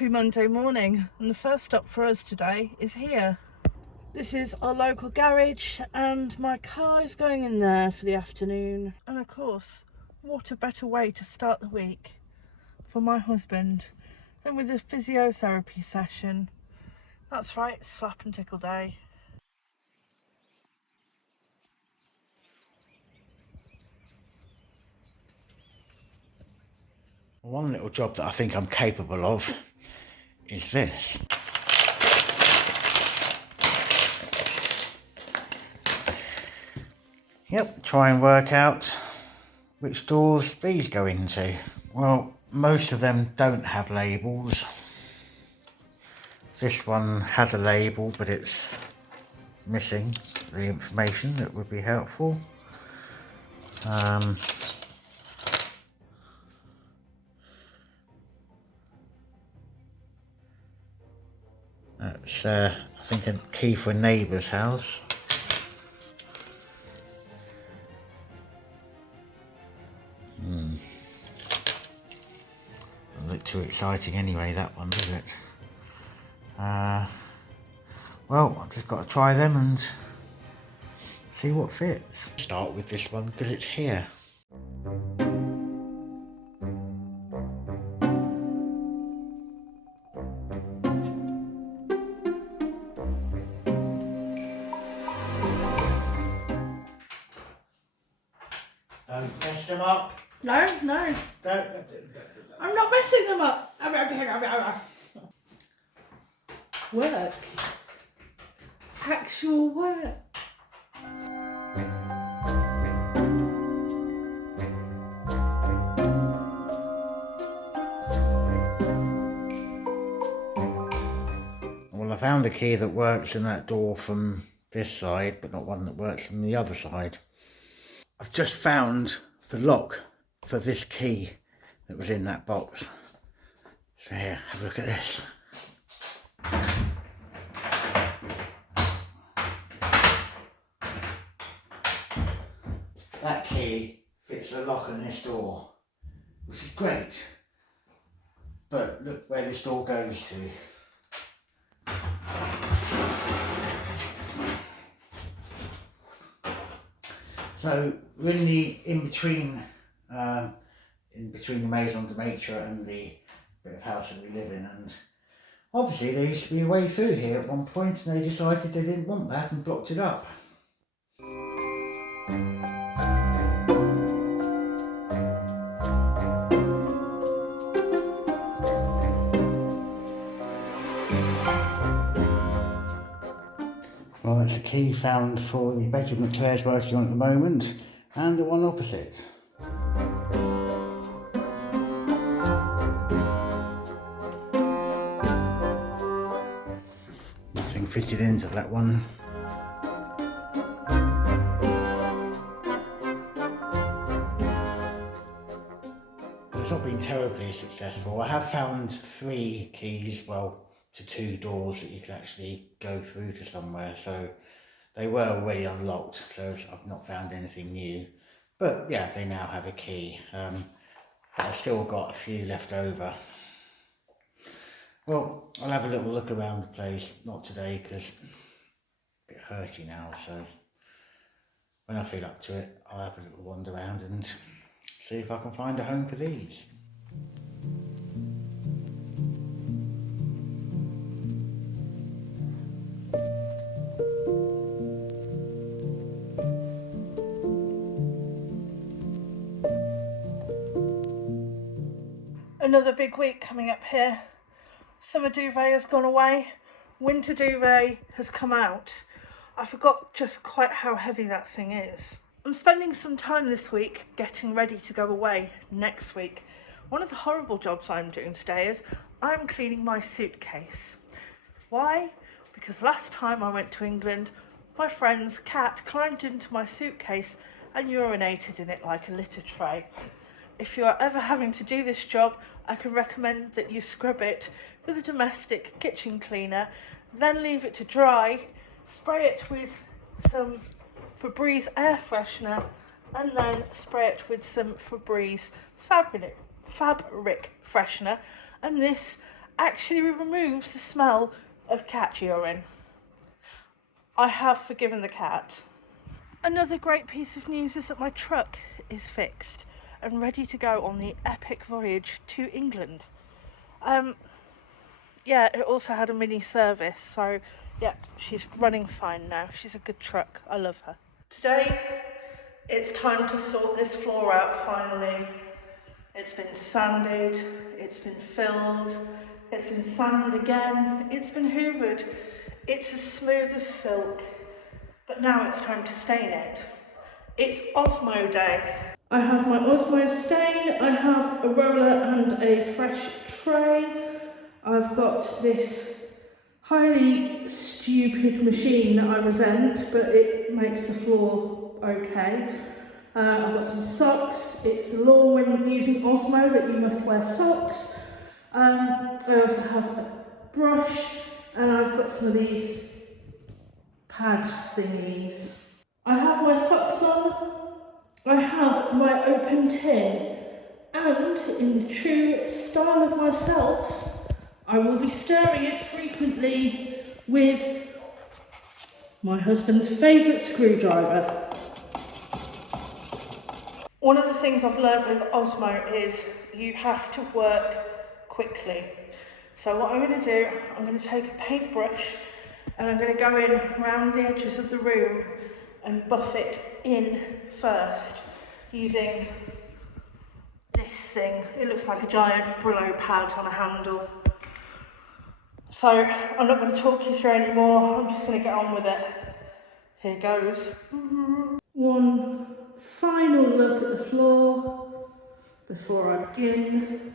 Happy Monday morning, and the first stop for us today is here. This is our local garage and my car is going in there for the afternoon. And of course, what a better way to start the week for my husband than with a physiotherapy session. That's right, slap and tickle day. One little job that I think I'm capable of is this. Yep, try and work out which doors these go into. Well, most of them don't have labels. This one has a label, but it's missing the information that would be helpful. That's, I think, a key for a neighbour's house. Doesn't look too exciting anyway, that one, does it? Well, I've just got to try them and see what fits. Start with this one because it's here. Don't mess them up. No. Don't. I'm not messing them up. Work. Actual work. Well, I found a key that works in that door from this side, but not one that works from the other side. I've just found the lock for this key that was in that box. So here, have a look at this. That key fits the lock on this door, which is great. But look where this door goes to. So we're in the in-between the maison de maître and the bit of house that we live in, and obviously there used to be a way through here at one point and they decided they didn't want that and blocked it up. Well, that's the key found for the bedroom that Claire's working on at the moment, and the one opposite. Nothing fitted into that one. It's not been terribly successful. I have found 3 keys, well, to 2 doors that you can actually go through to somewhere, so they were already unlocked, so I've not found anything new. But yeah, they now have a key. I've still got a few left over. Well, I'll have a little look around the place, not today because I'm a bit hurty now, so when I feel up to it, I'll have a little wander around and see if I can find a home for these. Another big week coming up here. Summer duvet has gone away. Winter duvet has come out. I forgot just quite how heavy that thing is. I'm spending some time this week getting ready to go away next week. One of the horrible jobs I'm doing today is I'm cleaning my suitcase. Why? Because last time I went to England, my friend's cat climbed into my suitcase and urinated in it like a litter tray. If you are ever having to do this job, I can recommend that you scrub it with a domestic kitchen cleaner, then leave it to dry, spray it with some Febreze air freshener, and then spray it with some Febreze fabric freshener, and this actually removes the smell of cat urine. I have forgiven the cat. Another great piece of news is that my truck is fixed and ready to go on the epic voyage to England. Yeah, it also had a mini service, so yeah, she's running fine now. She's a good truck. I love her. Today, it's time to sort this floor out finally. It's been sanded, it's been filled, it's been sanded again, it's been hoovered. It's as smooth as silk, but now it's time to stain it. It's Osmo Day. I have my Osmo stain, I have a roller and a fresh tray. I've got this highly stupid machine that I resent, but it makes the floor okay. I've got some socks. It's the law when using Osmo that you must wear socks. I also have a brush, and I've got some of these pad thingies. I have my socks on. I have my open tin, and in the true style of myself, I will be stirring it frequently with my husband's favourite screwdriver. One of the things I've learnt with Osmo is you have to work quickly. So what I'm going to do, I'm going to take a paintbrush and I'm going to go in around the edges of the room and buff it in first using this thing. It looks like a giant Brillo pad on a handle. So I'm not going to talk you through anymore, I'm just going to get on with it. Here goes. One final look at the floor before I begin.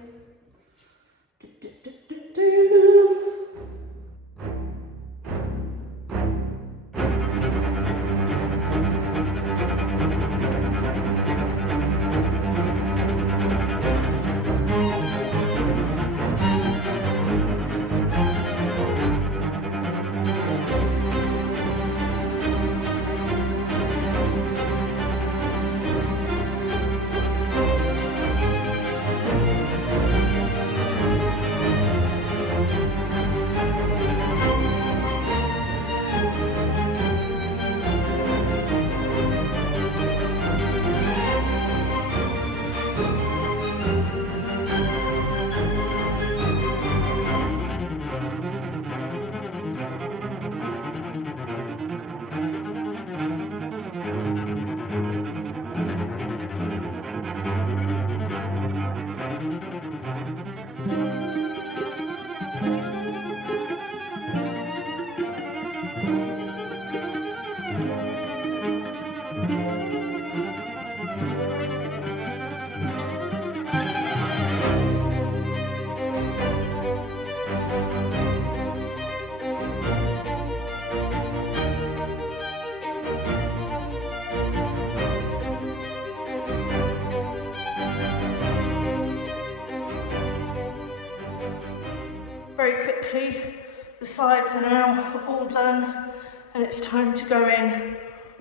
Very quickly, the sides are now all done and it's time to go in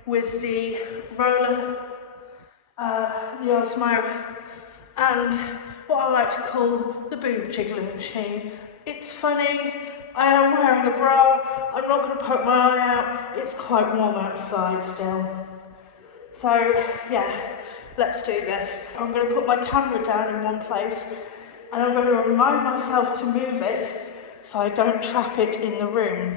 with the roller, the Osmo, and what I like to call the boob jiggling machine. It's funny, I am wearing a bra, I'm not going to poke my eye out, it's quite warm outside still. So yeah, let's do this. I'm going to put my camera down in one place and I'm going to remind myself to move it so I don't trap it in the room.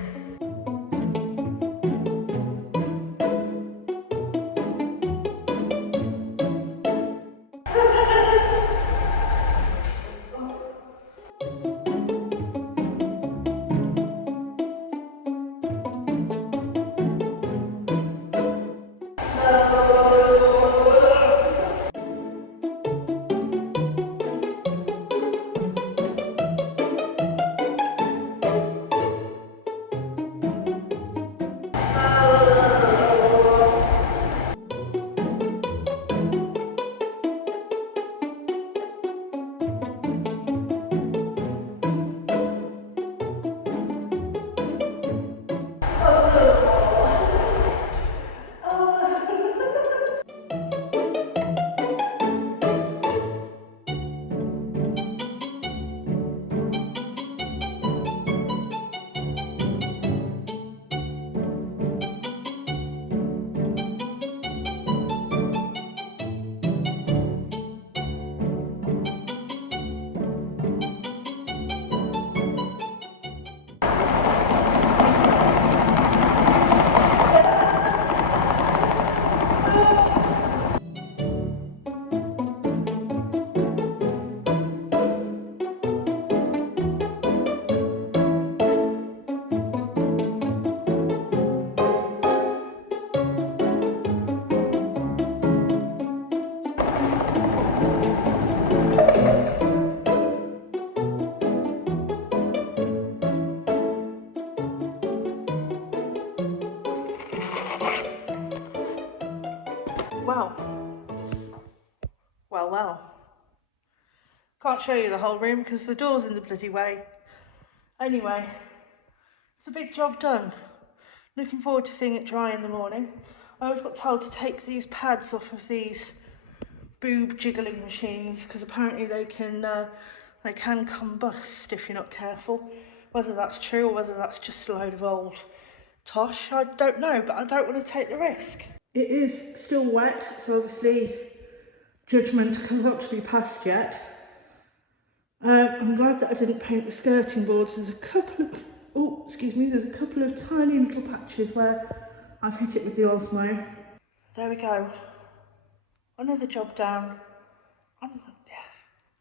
Can't show you the whole room because the door's in the bloody way. Anyway, it's a big job done. Looking forward to seeing it dry in the morning. I always got told to take these pads off of these boob jiggling machines because apparently they can combust if you're not careful. Whether that's true or whether that's just a load of old tosh, I don't know, but I don't want to take the risk. It is still wet, so obviously judgment has got to be passed yet. I'm glad that I didn't paint the skirting boards. There's a couple of tiny little patches where I've hit it with the Osmo. There we go. Another job down.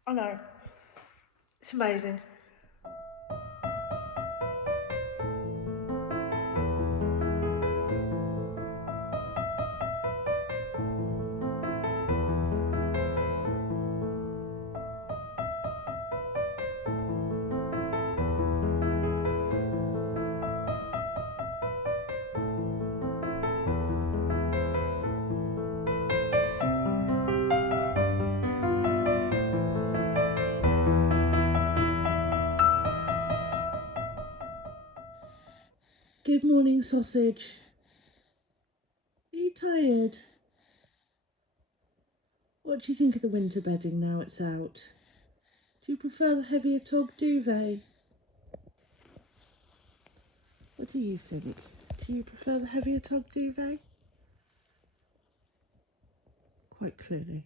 I know. It's amazing. Good morning, sausage. Are you tired? What do you think of the winter bedding now it's out? Do you prefer the heavier tog duvet? What do you think? Do you prefer the heavier tog duvet? Quite clearly.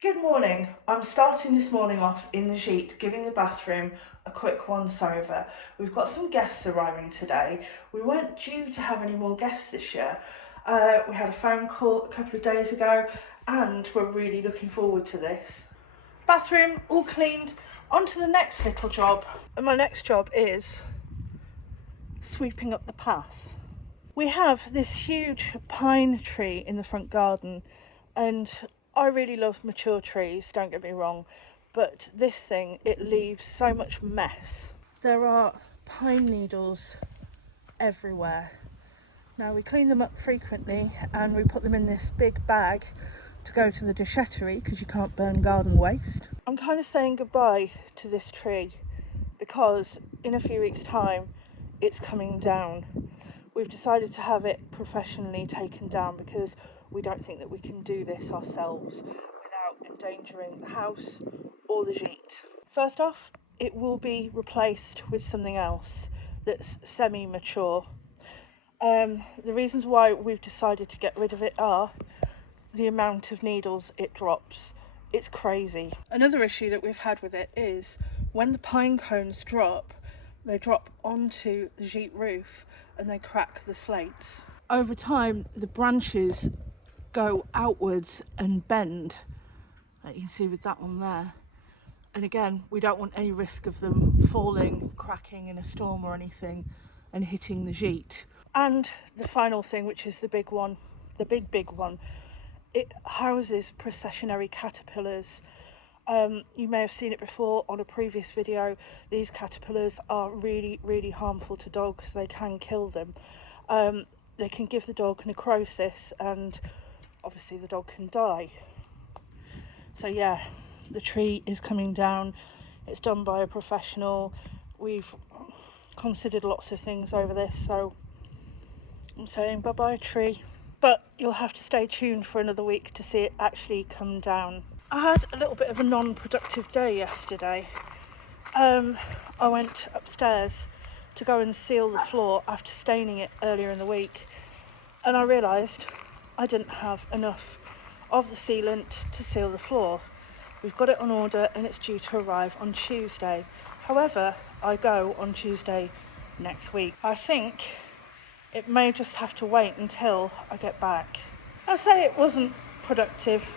Good morning. I'm starting this morning off in the gîte, giving the bathroom a quick once over. We've got some guests arriving today. We weren't due to have any more guests this year. We had a phone call a couple of days ago and we're really looking forward to this. Bathroom all cleaned. On to the next little job. And my next job is sweeping up the path. We have this huge pine tree in the front garden and I really love mature trees, don't get me wrong, but this thing, it leaves so much mess. There are pine needles everywhere. Now we clean them up frequently and we put them in this big bag to go to the déchetterie because you can't burn garden waste. I'm kind of saying goodbye to this tree because in a few weeks' time it's coming down. We've decided to have it professionally taken down because we don't think that we can do this ourselves without endangering the house or the gîte. First off, it will be replaced with something else that's semi-mature. The reasons why we've decided to get rid of it are the amount of needles it drops. It's crazy. Another issue that we've had with it is when the pine cones drop, they drop onto the gîte roof and they crack the slates. Over time, the branches go outwards and bend, like you can see with that one there. And again, we don't want any risk of them falling, cracking in a storm or anything and hitting the gîte. And the final thing, which is the big one, the big one, it houses processionary caterpillars. You may have seen it before on a previous video. These caterpillars are really harmful to dogs. They can kill them. They can give the dog necrosis and obviously the dog can die. So yeah, the tree is coming down. It's done by a professional. We've considered lots of things over this, so I'm saying bye-bye tree. But you'll have to stay tuned for another week to see it actually come down. I had a little bit of a non-productive day yesterday. I went upstairs to go and seal the floor after staining it earlier in the week, and I realised I didn't have enough of the sealant to seal the floor. We've got it on order and it's due to arrive on Tuesday. However, I go on Tuesday next week. I think it may just have to wait until I get back. I say it wasn't productive.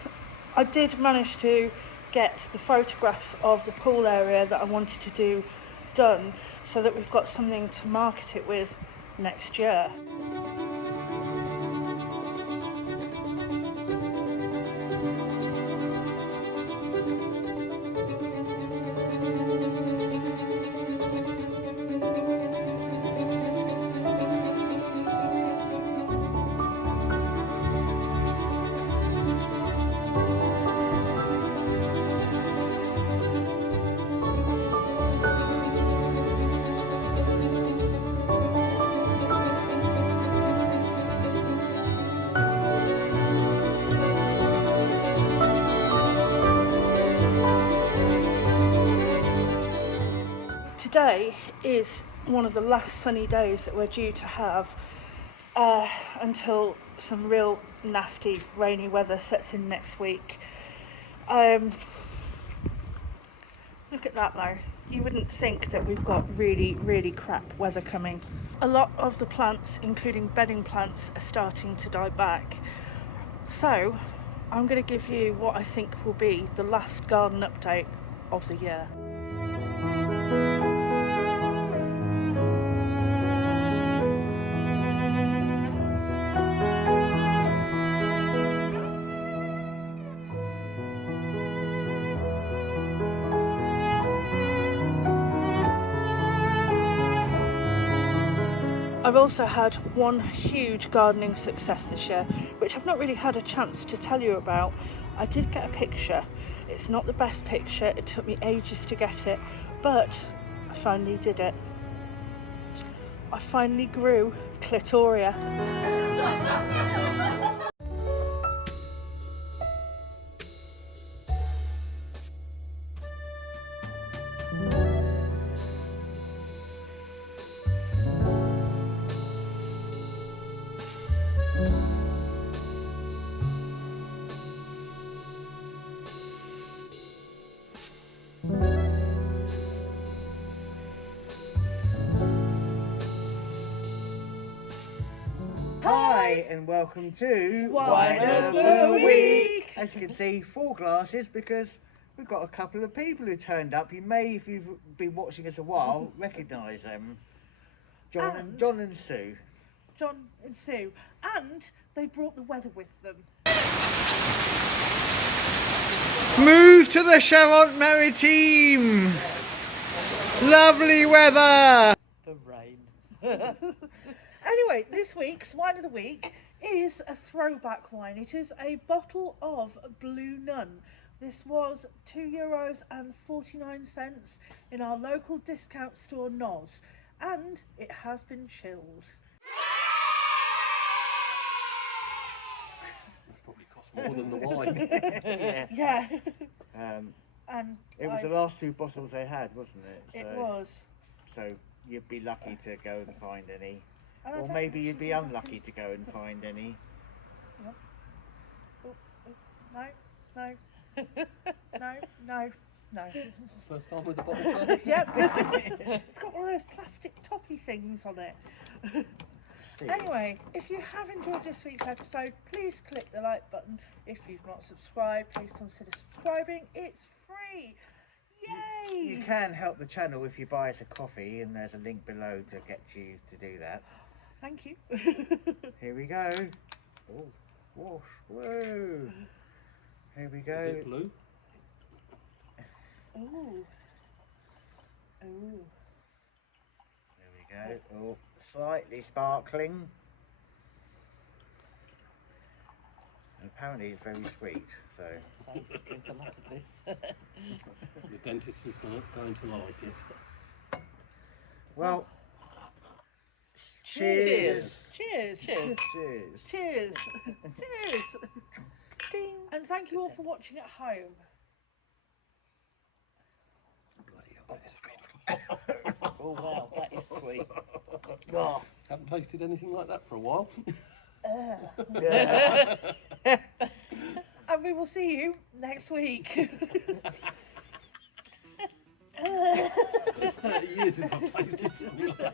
I did manage to get the photographs of the pool area that I wanted to do done so that we've got something to market it with next year. today is one of the last sunny days that we're due to have until some real nasty rainy weather sets in next week. Look at that though. You wouldn't think that we've got really, really crap weather coming. A lot of the plants, including bedding plants, are starting to die back. So I'm going to give you what I think will be the last garden update of the year. I've also had one huge gardening success this year, which I've not really had a chance to tell you about. I did get a picture. It's not the best picture, it took me ages to get it, but I finally did it. I finally grew clitoria. Hi and welcome to Wine of the Week. As you can see, 4 glasses because we've got a couple of people who turned up. You may, if you've been watching us a while, recognise them. John and Sue. John and Sue. And they brought the weather with them. Move to the Charente-Maritime. Lovely weather. The rain. Anyway, this week's Wine of the Week is a throwback wine. It is a bottle of Blue Nun. This was €2.49 in our local discount store Noz, and it has been chilled. Probably cost more than the wine. Yeah. And it was the last 2 bottles they had, wasn't it? It was. So you'd be lucky to go and find any. And Or maybe you'd be unlucky to go and find any. No. First time with the bottle first. Yep. It's got one of those plastic toppy things on it. Anyway, if you have enjoyed this week's episode, please click the like button. If you've not subscribed, please consider subscribing. It's free. Yay! You can help the channel if you buy us a coffee, and there's a link below to get you to do that. Thank you. Here we go. Oh, whoosh, whoa. Here we go. Is it blue? Ooh. There we go. Oh, slightly sparkling. And apparently it's very sweet, so. So I used to drink a lot of this. The dentist is going to like it. Well, Cheers. Cheers. Cheers. Cheers. Cheers. Cheers. Ding. And thank you all for watching at home. Bloody hell, that is sweet. Oh wow, that is sweet. Oh. Haven't tasted anything like that for a while. Yeah. And we will see you next week. It's 30 years since I've tasted something like that.